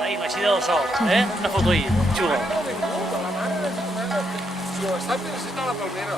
Ahí, Machida do Sol, una foto ahí, chulo. Está necesitando la palmera.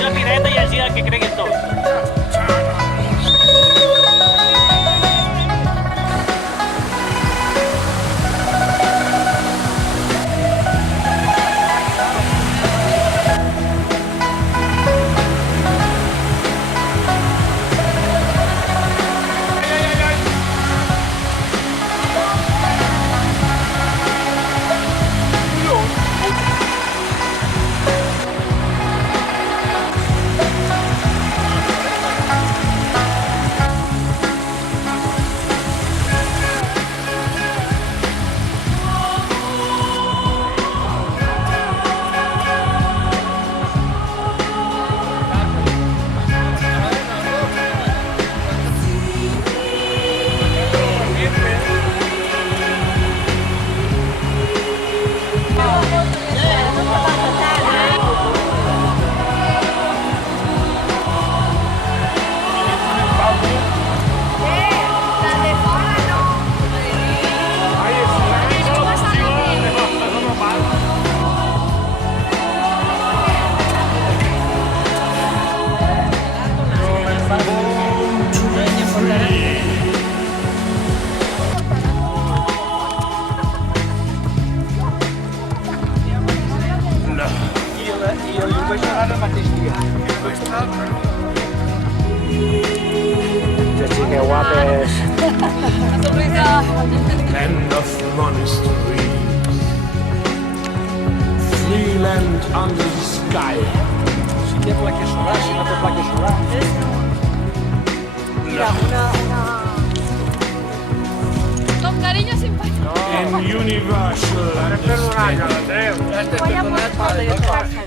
La pireta y así que creen en todo. Que guapes. Land of monasteries, free land under the sky. Si té placa solar, si no té placa solar. Mira, Con cariño simpático. In universal understanding. Voy a poner foto y te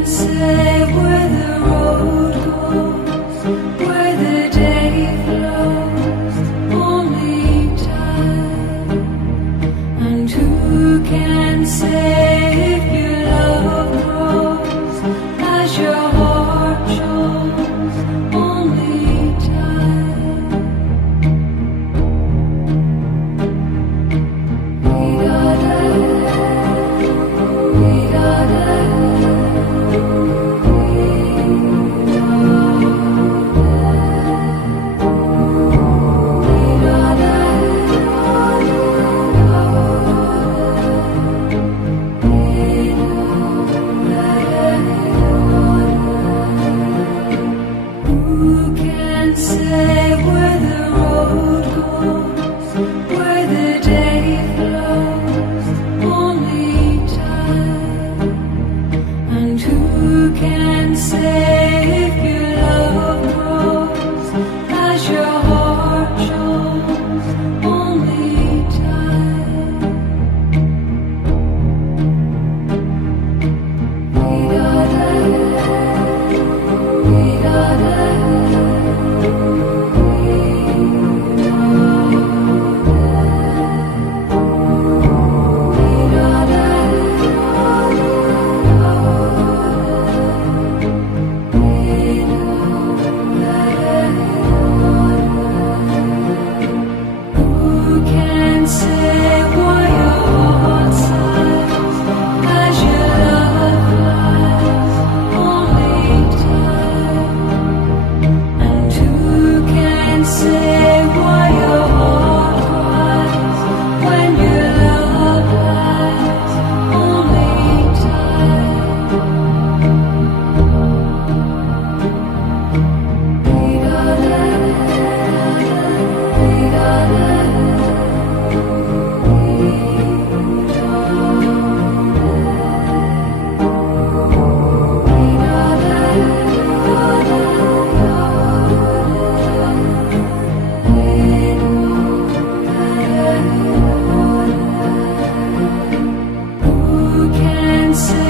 can say where the road goes, where the day flows? Only time. And who can say if your love grows as your heart shows? Only time. We Who can say where the road goes, where the day flows? Only time. And who can say if your love grows as your heart shows? Only time. Who can say why your heart sighs as your love flies? Only time. And who can say why your heart cries when your love lies? Only Who can say